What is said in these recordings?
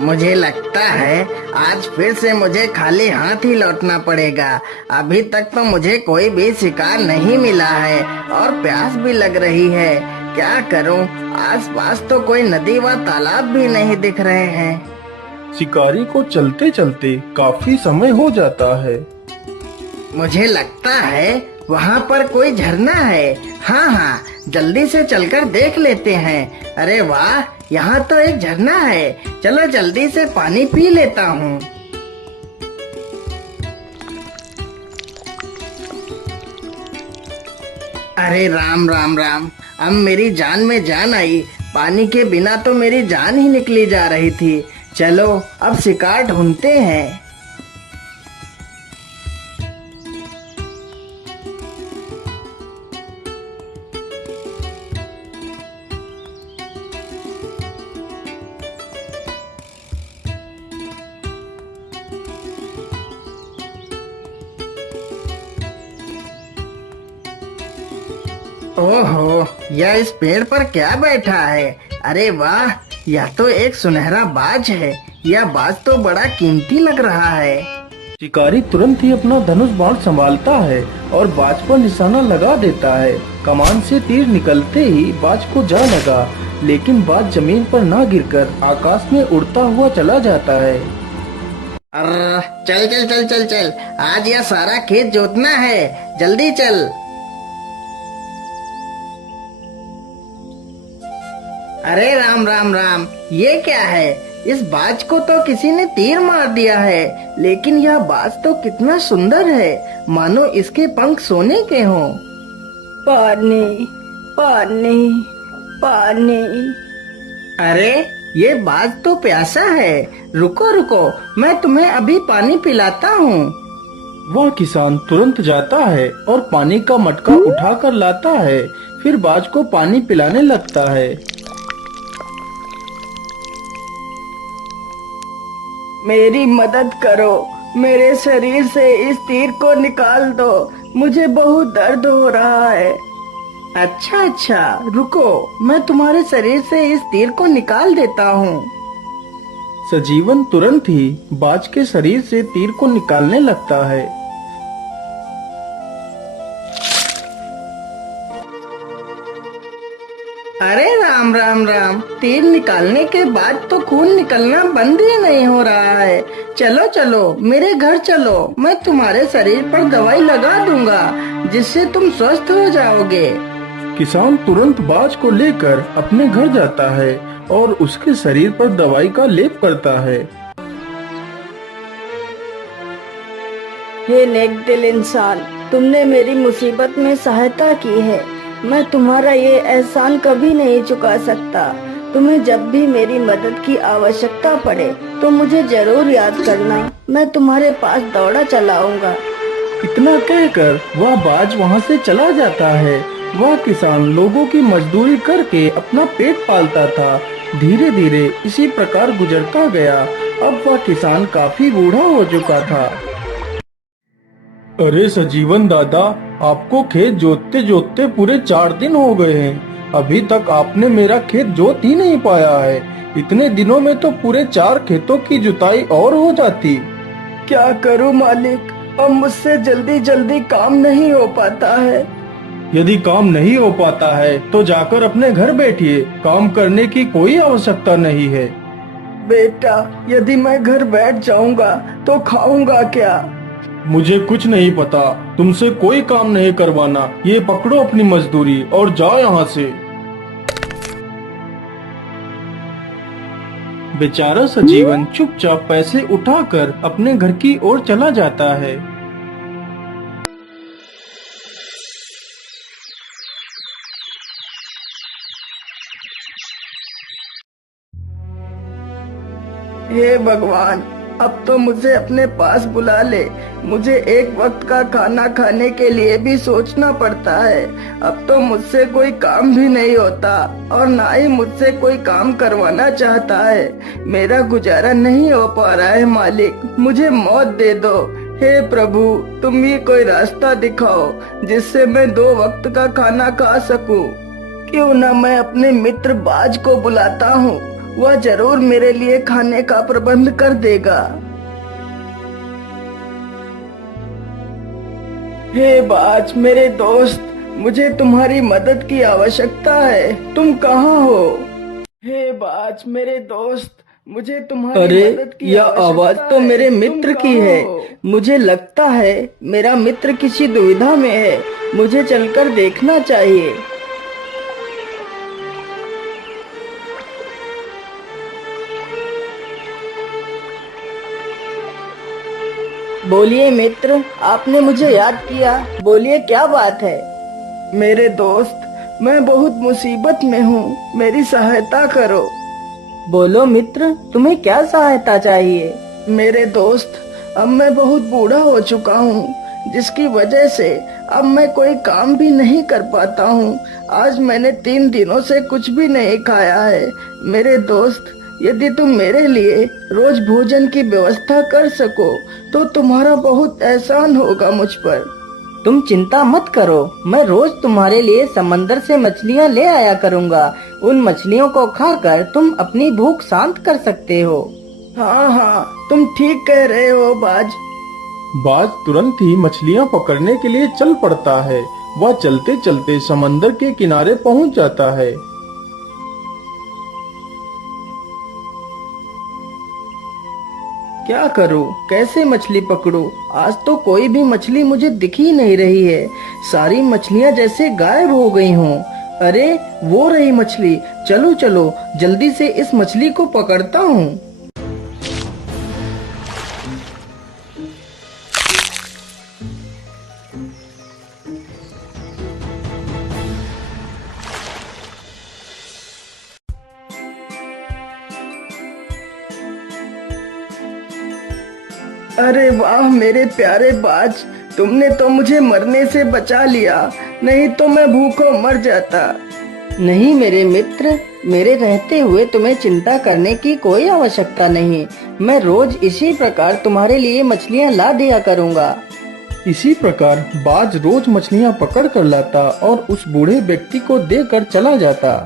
मुझे लगता है आज फिर से मुझे खाली हाथ ही लौटना पड़ेगा। अभी तक तो मुझे कोई भी शिकार नहीं मिला है और प्यास भी लग रही है। क्या करूं? आसपास तो कोई नदी व तालाब भी नहीं दिख रहे हैं। शिकारी को चलते चलते काफी समय हो जाता है। मुझे लगता है वहाँ पर कोई झरना है। हाँ हाँ, जल्दी से चलकर देख लेते हैं। अरे वाह, यहाँ तो एक झरना है। चलो जल्दी से पानी पी लेता हूँ। अरे राम राम राम, अब मेरी जान में जान आई। पानी के बिना तो मेरी जान ही निकली जा रही थी। चलो अब शिकार ढूंढते हैं। ओहो, यह इस पेड़ पर क्या बैठा है? अरे वाह, यह तो एक सुनहरा बाज है। यह बाज तो बड़ा कीमती लग रहा है। शिकारी तुरंत ही अपना धनुष बाण संभालता है और बाज पर निशाना लगा देता है। कमान से तीर निकलते ही बाज को जा लगा, लेकिन बाज जमीन पर ना गिरकर आकाश में उड़ता हुआ चला जाता है। चल चल चल चल चल, आज यह सारा खेत जोतना है। जल्दी चल। अरे राम राम राम, ये क्या है? इस बाज को तो किसी ने तीर मार दिया है, लेकिन यह बाज तो कितना सुंदर है, मानो इसके पंख सोने के हों। पानी पानी पानी। अरे ये बाज तो प्यासा है। रुको रुको, मैं तुम्हें अभी पानी पिलाता हूँ। वह किसान तुरंत जाता है और पानी का मटका उठाकर लाता है। फिर बाज को पानी पिलाने लगता है। मेरी मदद करो, मेरे शरीर से इस तीर को निकाल दो। मुझे बहुत दर्द हो रहा है। अच्छा अच्छा, रुको, मैं तुम्हारे शरीर से इस तीर को निकाल देता हूँ। सजीवन तुरंत ही बाज के शरीर से तीर को निकालने लगता है। अरे राम राम राम, तीर निकालने के बाद तो खून निकलना बंद ही नहीं हो रहा है। चलो चलो, मेरे घर चलो, मैं तुम्हारे शरीर पर दवाई लगा दूंगा, जिससे तुम स्वस्थ हो जाओगे। किसान तुरंत बाज को लेकर अपने घर जाता है और उसके शरीर पर दवाई का लेप करता है। हे नेक दिल इंसान, तुमने मेरी मुसीबत में सहायता की है। मैं तुम्हारा ये एहसान कभी नहीं चुका सकता। तुम्हें जब भी मेरी मदद की आवश्यकता पड़े तो मुझे जरूर याद करना। मैं तुम्हारे पास दौड़ा चला आऊंगा। इतना कहकर वह बाज वहाँ से चला जाता है। वह किसान लोगों की मजदूरी करके अपना पेट पालता था। धीरे धीरे इसी प्रकार गुजरता गया। अब वह किसान काफी बूढ़ा हो चुका था। अरे सजीवन दादा, आपको खेत जोतते जोतते पूरे 4 दिन हो गए हैं। अभी तक आपने मेरा खेत जोत ही नहीं पाया है। इतने दिनों में तो पूरे 4 खेतों की जुताई और हो जाती। क्या करूं मालिक, अब मुझसे जल्दी जल्दी काम नहीं हो पाता है। यदि काम नहीं हो पाता है तो जाकर अपने घर बैठिए। काम करने की कोई आवश्यकता नहीं है। बेटा, यदि मैं घर बैठ जाऊंगा तो खाऊंगा क्या? मुझे कुछ नहीं पता, तुमसे कोई काम नहीं करवाना। ये पकड़ो अपनी मजदूरी और जाओ यहाँ से। बेचारा सजीवन चुपचाप पैसे उठाकर अपने घर की ओर चला जाता है। हे भगवान, अब तो मुझे अपने पास बुला ले। मुझे एक वक्त का खाना खाने के लिए भी सोचना पड़ता है। अब तो मुझसे कोई काम भी नहीं होता और ना ही मुझसे कोई काम करवाना चाहता है। मेरा गुजारा नहीं हो पा रहा है मालिक, मुझे मौत दे दो। हे प्रभु, तुम ही कोई रास्ता दिखाओ जिससे मैं 2 वक्त का खाना खा सकूं। क्यों ना मैं अपने मित्र बाज को बुलाता हूँ, वह जरूर मेरे लिए खाने का प्रबंध कर देगा। हे बाज मेरे दोस्त, मुझे तुम्हारी मदद की आवश्यकता है, तुम कहाँ हो? हे बाज मेरे दोस्त, मुझे तुम्हारी अरे मदद की यह आवश्यकता आवाज तो है, मेरे तुम मित्र की कहाँ है। हो? मुझे लगता है मेरा मित्र किसी दुविधा में है, मुझे चलकर देखना चाहिए। बोलिए मित्र, आपने मुझे याद किया, बोलिए क्या बात है? मेरे दोस्त, मैं बहुत मुसीबत में हूँ, मेरी सहायता करो। बोलो मित्र, तुम्हें क्या सहायता चाहिए? मेरे दोस्त, अब मैं बहुत बूढ़ा हो चुका हूँ, जिसकी वजह से अब मैं कोई काम भी नहीं कर पाता हूँ। आज मैंने 3 दिनों से कुछ भी नहीं खाया है। मेरे दोस्त, यदि तुम मेरे लिए रोज भोजन की व्यवस्था कर सको तो तुम्हारा बहुत एहसान होगा मुझ पर। तुम चिंता मत करो, मैं रोज तुम्हारे लिए समंदर से मछलियाँ ले आया करूँगा। उन मछलियों को खाकर तुम अपनी भूख शांत कर सकते हो। हाँ हाँ, तुम ठीक कह रहे हो बाज। बाज तुरंत ही मछलियाँ पकड़ने के लिए चल पड़ता है। वह चलते चलते समंदर के किनारे पहुँच जाता है। क्या करूं, कैसे मछली पकड़ूं? आज तो कोई भी मछली मुझे दिख ही नहीं रही है। सारी मछलियां जैसे गायब हो गई हों। अरे वो रही मछली, चलो चलो जल्दी से इस मछली को पकड़ता हूँ। अरे वाह मेरे प्यारे बाज, तुमने तो मुझे मरने से बचा लिया, नहीं तो मैं भूखों मर जाता। नहीं मेरे मित्र, मेरे रहते हुए तुम्हें चिंता करने की कोई आवश्यकता नहीं। मैं रोज इसी प्रकार तुम्हारे लिए मछलियाँ ला दिया करूँगा। इसी प्रकार बाज रोज मछलियाँ पकड़ कर लाता और उस बूढ़े व्यक्ति को देकर चला जाता।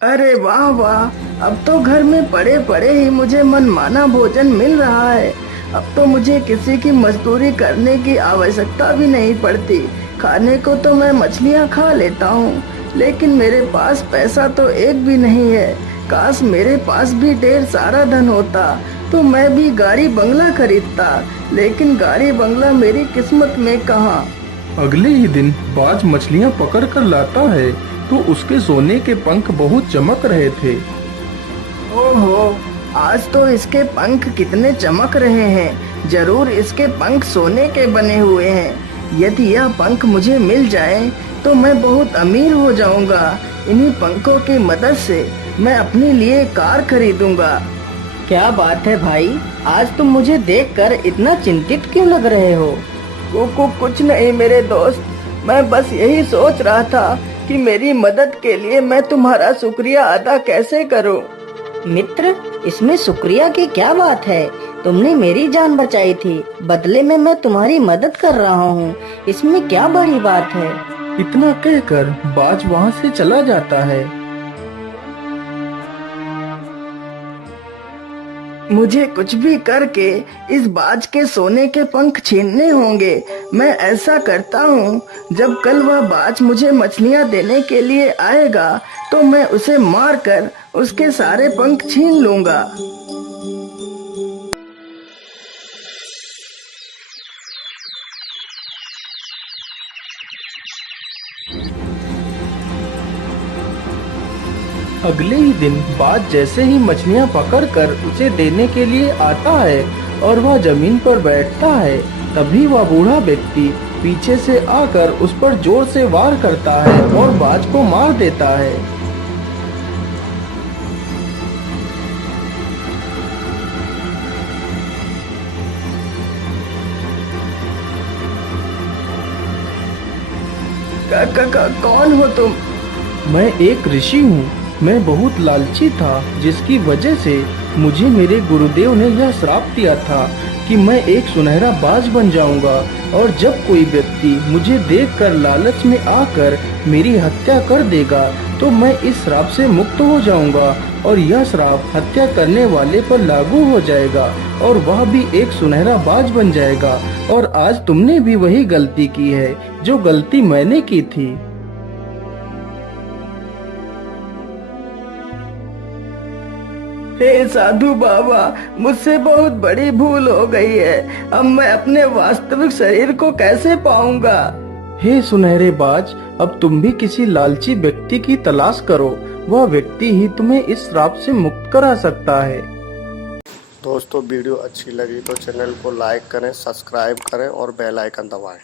अरे वाह वाह, अब तो घर में पड़े पड़े ही मुझे मनमाना भोजन मिल रहा है। अब तो मुझे किसी की मजदूरी करने की आवश्यकता भी नहीं पड़ती। खाने को तो मैं मछलियाँ खा लेता हूँ, लेकिन मेरे पास पैसा तो एक भी नहीं है। काश मेरे पास भी ढेर सारा धन होता तो मैं भी गाड़ी बंगला खरीदता, लेकिन गाड़ी बंगला मेरी किस्मत में कहाँ। अगले ही दिन बाज मछलियाँ पकड़ कर लाता है तो उसके सोने के पंख बहुत चमक रहे थे। ओहो, आज तो इसके पंख कितने चमक रहे हैं। जरूर इसके पंख सोने के बने हुए हैं। यदि यह पंख मुझे मिल जाए तो मैं बहुत अमीर हो जाऊंगा। इन्हीं पंखों की मदद से मैं अपने लिए कार खरीदूंगा। क्या बात है भाई, आज तुम मुझे देखकर इतना चिंतित क्यों लग रहे हो? कुछ नहीं मेरे दोस्त, मैं बस यही सोच रहा था कि मेरी मदद के लिए मैं तुम्हारा शुक्रिया अदा कैसे करूं। मित्र, इसमें शुक्रिया की क्या बात है? तुमने मेरी जान बचाई थी, बदले में मैं तुम्हारी मदद कर रहा हूँ। इसमें क्या बड़ी बात है? इतना कहकर बाज वहाँ से चला जाता है। मुझे कुछ भी करके इस बाज के सोने के पंख छीनने होंगे। मैं ऐसा करता हूँ, जब कल वह बाज मुझे मछलियाँ देने के लिए आएगा तो मैं उसे मारकर उसके सारे पंख छीन लूंगा। अगले ही दिन बाज जैसे ही मछलियाँ पकड़कर उसे देने के लिए आता है और वह जमीन पर बैठता है, तभी वह बूढ़ा व्यक्ति पीछे से आकर उस पर जोर से वार करता है और बाज को मार देता है। कौन हो तुम? मैं एक ऋषि हूँ। मैं बहुत लालची था, जिसकी वजह से मुझे मेरे गुरुदेव ने यह श्राप दिया था कि मैं एक सुनहरा बाज बन जाऊंगा और जब कोई व्यक्ति मुझे देखकर लालच में आकर मेरी हत्या कर देगा तो मैं इस श्राप से मुक्त हो जाऊंगा और यह श्राप हत्या करने वाले पर लागू हो जाएगा और वह भी एक सुनहरा बाज बन जाएगा। और आज तुमने भी वही गलती की है जो गलती मैंने की थी। हे साधु बाबा, मुझसे बहुत बड़ी भूल हो गई है। अब मैं अपने वास्तविक शरीर को कैसे पाऊंगा? हे सुनहरे बाज, अब तुम भी किसी लालची व्यक्ति की तलाश करो। वह व्यक्ति ही तुम्हें इस श्राप से मुक्त करा सकता है। दोस्तों वीडियो अच्छी लगी तो चैनल को लाइक करें, सब्सक्राइब करें और बेल आइकन दबाएं।